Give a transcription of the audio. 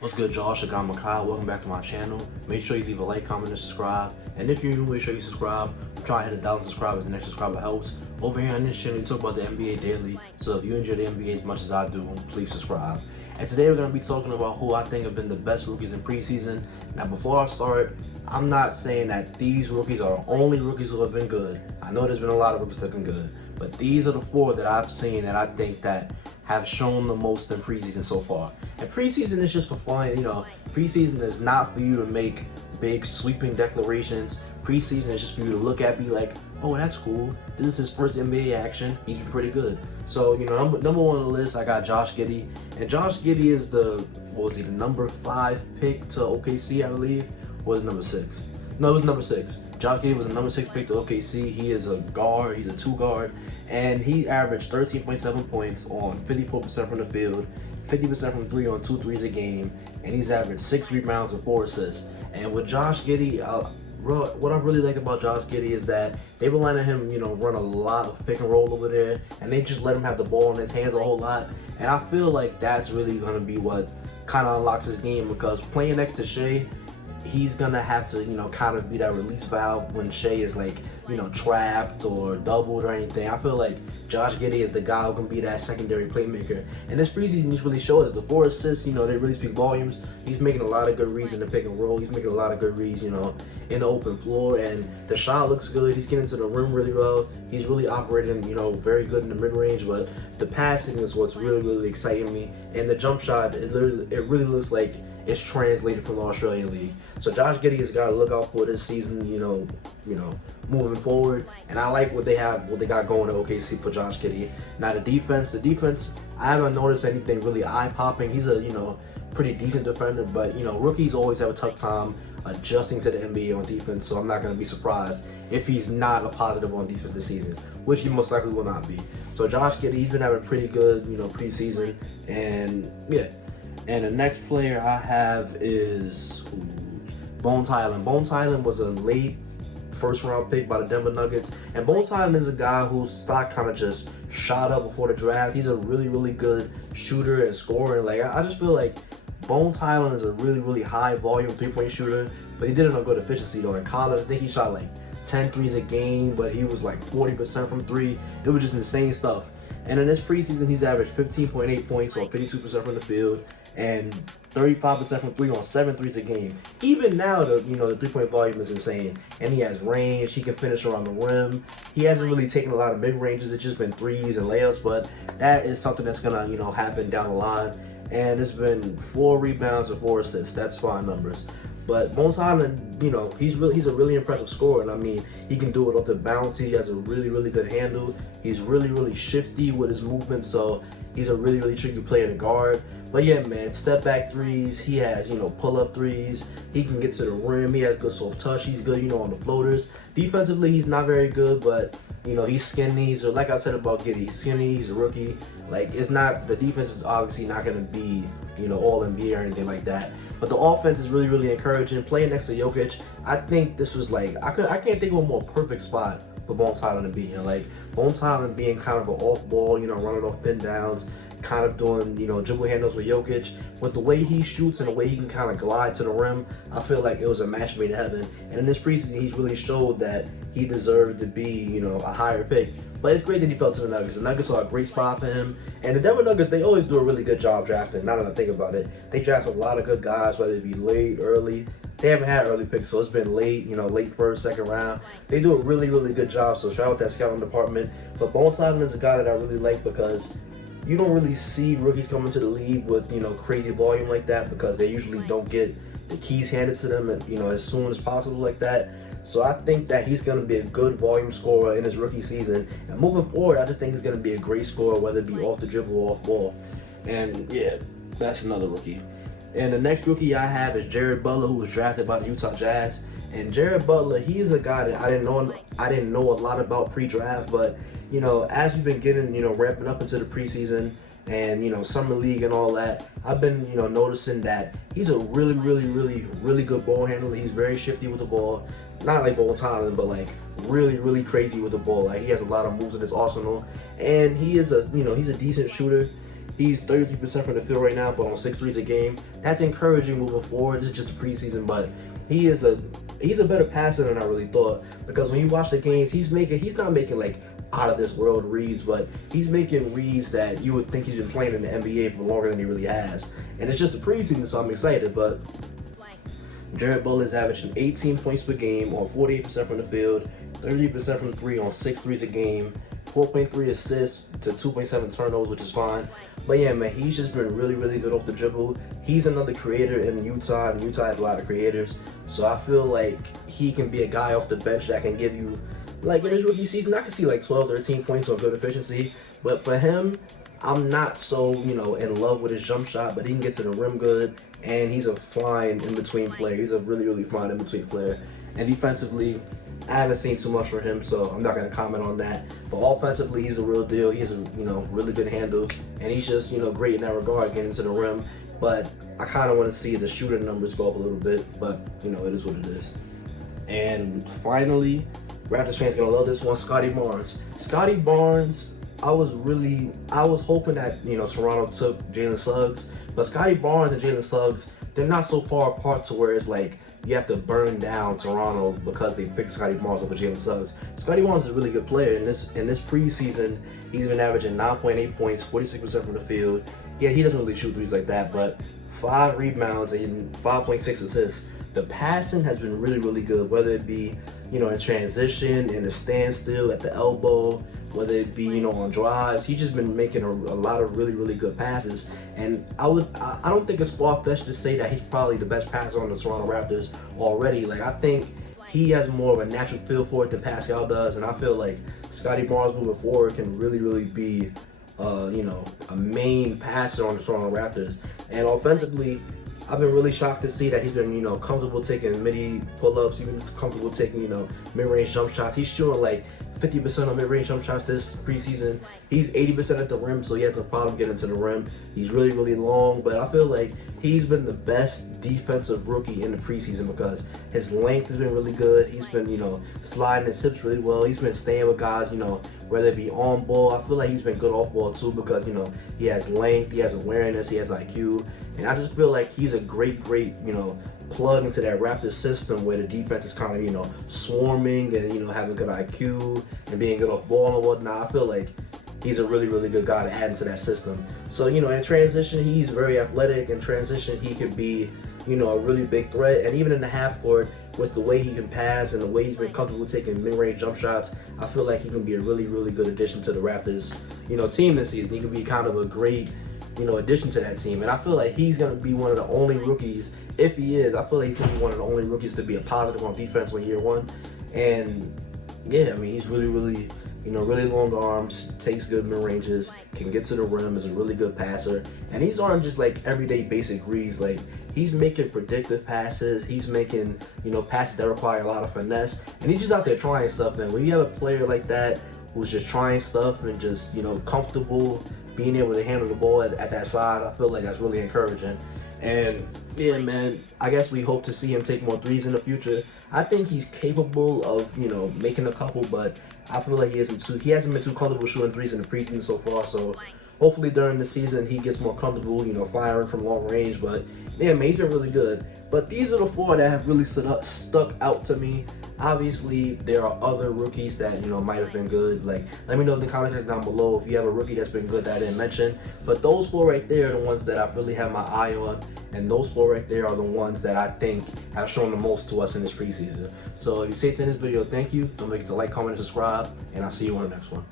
What's good, Josh? I'm Kyle. Welcome back to my channel. Make sure you leave a like, comment, and subscribe. And if you're new, make sure you subscribe. I'm trying to hit 1,000 subscribers. The next subscriber helps. Over here on this channel, we talk about the NBA daily. So if you enjoy the NBA as much as I do, please subscribe. And today we're going to be talking about who I think have been the best rookies in preseason. Now, before I start, I'm not saying that these rookies are the only rookies who have been good. I know there's been a lot of rookies that have been good. But these are the four that I've seen that I think that have shown the most in preseason so far. And preseason is just for fun, preseason is not for you to make big sweeping declarations. Preseason is just for you to look at, be like, oh, that's cool. This is his first NBA action. He's been pretty good. So, number one on the list, I got Josh Giddey. And Josh Giddey is the number 5 pick to OKC, I believe, or was it number 6? No, it was number 6. Josh Giddey was the number 6 pick to OKC. He is a guard. He's a 2 guard. And he averaged 13.7 points on 54% from the field, 50% from 3 on 2 threes a game. And he's averaged 6 rebounds and 4 assists. And with Josh Giddey, what I really like about Josh Giddey is that they've been letting him, run a lot of pick and roll over there. And they just let him have the ball in his hands a whole lot. And I feel like that's really going to be what kind of unlocks his game, because playing next to Shea, he's gonna have to, kind of be that release valve when Shea is like, trapped or doubled or anything. I feel like Josh Giddey is the guy who can be that secondary playmaker. And this preseason, he's really showed it. The 4 assists, they really speak volumes. He's making a lot of good reads in the pick and roll. He's making a lot of good reads, in the open floor. And the shot looks good. He's getting to the rim really well. He's really operating, very good in the mid-range. But the passing is what's really, really exciting me. And the jump shot, it really looks like it's translated from the Australian League. So Josh Giddey has got to look out for this season, moving forward. And I like what they got going at OKC for Josh Giddey. Now the defense, I haven't noticed anything really eye-popping. He's a, pretty decent defender, but, rookies always have a tough time adjusting to the NBA on defense, so I'm not going to be surprised if he's not a positive on defense this season, which he most likely will not be. So Josh Giddey, he's been having pretty good, preseason, and yeah. And the next player I have is Bones Hyland. Bones Hyland was a late first-round pick by the Denver Nuggets. And Bones Hyland is a guy whose stock kind of just shot up before the draft. He's a really, really good shooter and scorer. Like, I just feel like Bones Hyland is a really, really high-volume three-point shooter, but he did it on good efficiency, though. In college, I think he shot like 10 threes a game, but he was like 40% from 3. It was just insane stuff. And in this preseason, he's averaged 15.8 points on 52% from the field and 35% from 3 on 7 threes a game. Even now, the three-point volume is insane. And he has range. He can finish around the rim. He hasn't really taken a lot of mid-ranges. It's just been threes and layups, but that is something that's gonna, happen down the line. And it's been 4 rebounds and 4 assists. That's fine numbers. But Bones Hyland, he's a really impressive scorer. And I mean, he can do it off the bounce. He has a really, really good handle. He's really, really shifty with his movement. So he's a really, really tricky player to guard. But yeah, man, step back threes. He has, pull up threes. He can get to the rim. He has good soft touch. He's good, on the floaters. Defensively, he's not very good, but he's skinny. So like I said about Giddey, he's skinny. He's a rookie. Like, the defense is obviously not going to be, all NBA or anything like that. But the offense is really, really encouraging. Playing next to Jokic, I think this was like, I can't think of a more perfect spot for Bones Hyland to be. Like Bones Hyland being kind of an off ball, running off thin downs, kind of doing, dribble handles with Jokic. With the way he shoots and the way he can kind of glide to the rim, I feel like it was a match made in heaven. And in this preseason, he's really showed that he deserved to be, a higher pick. But it's great that he fell to the Nuggets. The Nuggets are a great spot for him. And the Denver Nuggets, they always do a really good job drafting. Now that I think about it, they draft a lot of good guys, whether it be late, early. They haven't had early picks, so it's been late, late first, second round. They do a really, really good job, so shout out that scouting department. But Bones Hyland is a guy that I really like because you don't really see rookies come into the league with, crazy volume like that, because they usually don't get the keys handed to them, as soon as possible like that. So I think that he's going to be a good volume scorer in his rookie season. And moving forward, I just think he's going to be a great scorer, whether it be off the dribble or off ball. And yeah, that's another rookie. And the next rookie I have is Jared Butler, who was drafted by the Utah Jazz. And Jared Butler, he is a guy that I didn't know a lot about pre-draft, but as we've been getting, ramping up into the preseason and summer league and all that, I've been noticing that he's a really, really, really, really good ball handler. He's very shifty with the ball, not like Bones Hyland, but like really, really crazy with the ball. Like, he has a lot of moves in his arsenal, and he is he's a decent shooter. He's 33% from the field right now, but on 6 threes a game. That's encouraging moving forward. This is just a preseason, but he's a better passer than I really thought, because when you watch the games, he's not making like out of this world reads, but he's making reads that you would think he's been playing in the NBA for longer than he really has. And it's just a preseason, so I'm excited. But Jared Butler is averaging 18 points per game on 48% from the field, 30% from 3 on 6 threes a game, 4.3 assists to 2.7 turnovers, which is fine. But yeah, man, he's just been really, really good off the dribble. He's another creator in Utah, and Utah has a lot of creators. So I feel like he can be a guy off the bench that can give you, like in his rookie season, I can see like 12, 13 points on good efficiency. But for him, I'm not so, in love with his jump shot, but he can get to the rim good, and he's a fine in-between player. He's a really, really fine in-between player. And defensively, I haven't seen too much from him, so I'm not going to comment on that. But offensively, he's a real deal. He has a, really good handles, and he's just, great in that regard, getting to the rim. But I kind of want to see the shooting numbers go up a little bit, but, it is what it is. And finally, Raptors fans gonna love this one, Scottie Barnes. Scottie Barnes, I was hoping that, Toronto took Jalen Suggs, but Scottie Barnes and Jalen Suggs, they're not so far apart to where it's like you have to burn down Toronto because they picked Scottie Barnes over Jalen Suggs. Scottie Barnes is a really good player. In this preseason, he's been averaging 9.8 points, 46% from the field. Yeah, he doesn't really shoot threes like that, but 5 rebounds and 5.6 assists. The passing has been really, really good, whether it be, in transition, in the standstill, at the elbow, whether it be, on drives. He's just been making a lot of really, really good passes. And I don't think it's far-fetched to say that he's probably the best passer on the Toronto Raptors already. Like, I think he has more of a natural feel for it than Pascal does, and I feel like Scottie Barnes moving forward can really, really be, a main passer on the Toronto Raptors. And offensively, I've been really shocked to see that he's been, comfortable taking midi pull-ups, even comfortable taking, mid-range jump shots. He's shooting like 50% on mid-range jump shots this preseason. He's 80% at the rim, so he has no problem getting to the rim. He's really, really long, but I feel like he's been the best defensive rookie in the preseason because his length has been really good. He's been, sliding his hips really well. He's been staying with guys, whether it be on ball. I feel like he's been good off ball too because, he has length, he has awareness, he has IQ. And I just feel like he's a great, plug into that Raptors system where the defense is kind of, swarming and, having good IQ and being good off ball and whatnot. I feel like he's a really, really good guy to add into that system. So, in transition, he's very athletic. In transition, he could be, a really big threat. And even in the half court, with the way he can pass and the way he's been comfortable taking mid-range jump shots, I feel like he can be a really, really good addition to the Raptors, team this season. He can be kind of a great, addition to that team. And I feel like he's going to be one of the only rookies, if he is, I feel like he's going to be one of the only rookies to be a positive on defense in year one. And yeah, he's really, really, really long arms, takes good mid-ranges, can get to the rim, is a really good passer. And these aren't just like everyday basic reads. Like, he's making predictive passes. He's making, passes that require a lot of finesse. And he's just out there trying stuff. And when you have a player like that who's just trying stuff and just, comfortable being able to handle the ball at that side, I feel like that's really encouraging. And yeah, man, I guess we hope to see him take more threes in the future. I think he's capable of, making a couple, but I feel like he hasn't been too comfortable shooting threes in the preseason so far. So hopefully during the season he gets more comfortable, firing from long range. But yeah, man, he's been really good. But these are the 4 that have really stuck out to me. Obviously, there are other rookies that, might have been good. Like, let me know in the comments section down below if you have a rookie that's been good that I didn't mention. But those 4 right there are the ones that I really have my eye on. And those 4 right there are the ones that I think have shown the most to us in this preseason. So if you stayed to this video, thank you. Don't forget to like, comment, and subscribe. And I'll see you on the next one.